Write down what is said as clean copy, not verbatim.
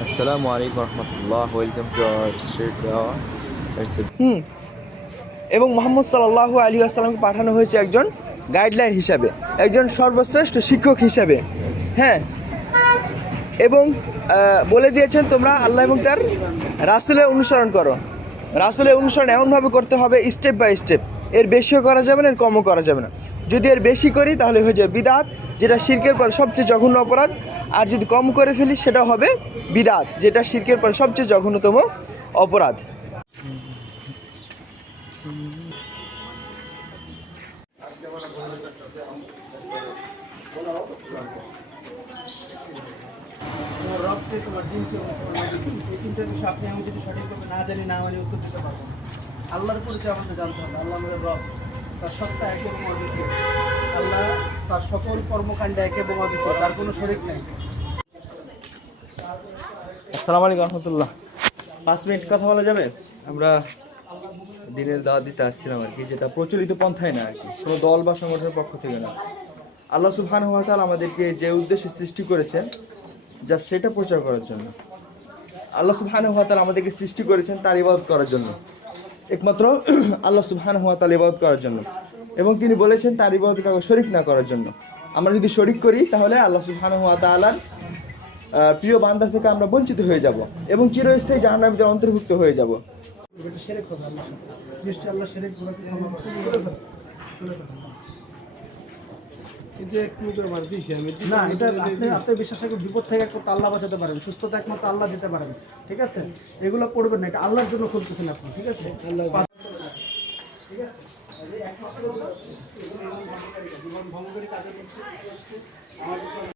Assalamu alaikum warahmatullah. Welcome to our street dawah. It's a এবং মোহাম্মদ সাল্লাল্লাহু আলাইহি ওয়াসাল্লামকে পাঠানো হয়েছে একজন গাইডলাইন হিসাবে, একজন সর্বশ্রেষ্ঠ শিক্ষক হিসাবে। হ্যাঁ, এবং বলে দিয়েছেন তোমরা আল্লাহ এবং তার রাসূলের অনুসরণ করো। রাসূলের অনুসরণ এমনভাবে করতে হবে স্টেপ বাই স্টেপ, এর বেশিও করা যাবে না, এর কমও করা যাবে না। যদি এর বেশি করি তাহলে হয়ে যাবে বিদআত, যেটা শিরকের পর সবচেয়ে জঘন্য অপরাধ। আর যদি কম করে ফেলি সেটা হবে বিদআত, যেটা শিরকের পর সবচেয়ে জঘন্যতম অপরাধ। রবকে তোমার দিনকে এই তিনটা বিষয় আপনি আমি যদি সঠিকভাবে না জানি না মানে উত্তর দিতে পারবো না। আল্লাহর পরিচয় আমাদের জানতে হবে। আল্লাহ আমাদের রব, তার সত্তা এক এবং অদ্বিতীয়। আল্লাহ তার সকল কর্মকাণ্ডে এক এবং অদ্বিতীয়, তার কোনো শরীক নেই। আসসালামু আলাইকুম রহমতুল্লাহ। 5 মিনিট কথা বলা যাবে? আমরা দিনের দাওয়াত দিতে আসছিলাম আর কি, যেটা প্রচলিত পন্থায় না আর কি, কোনো দল বা সংগঠনের পক্ষ থেকে না। আল্লাহ সুবহানাহু ওয়া তাআলা আমাদেরকে যে উদ্দেশ্যে সৃষ্টি করেছেন যা সেটা প্রচার করার জন্য। আল্লাহ সুবহানাহু ওয়া তাআলা আমাদেরকে সৃষ্টি করেছেন তার ইবাদত করার জন্য, একমাত্র আল্লাহ সুবহানাহু ওয়া তাআলা ইবাদত করার জন্য। এবং তিনি বলেছেন তার ইবাদতে কাউকে শরীক না করার জন্য। আমরা যদি শরীক করি তাহলে আল্লাহ সুবহানাহু ওয়া তাআলার প্রিয় বান্দা থেকে আমরা বঞ্চিত হয়ে যাব এবং চিরস্থায়ী জাহান্নামীদের অন্তর্ভুক্ত হয়ে যাব। এটা শিরক হবে আল্লাহর সাথে। নিশ্চয়ই আল্লাহ শিরক গুনাহকে ক্ষমা করে। না, এটা আপনি আপনার বিশ্বাসের বিপদ থেকে একমাত্র আল্লাহ বাঁচাতে পারেন, সুস্থতা একমাত্র আল্লাহ দিতে পারেন। ঠিক আছে, এগুলো পড়বেন না, এটা আল্লাহর জন্য খুলতেছেন আপনি। ঠিক আছে, ঠিক আছে, একমাত্র জীবন ভঙ্গকারী কাজের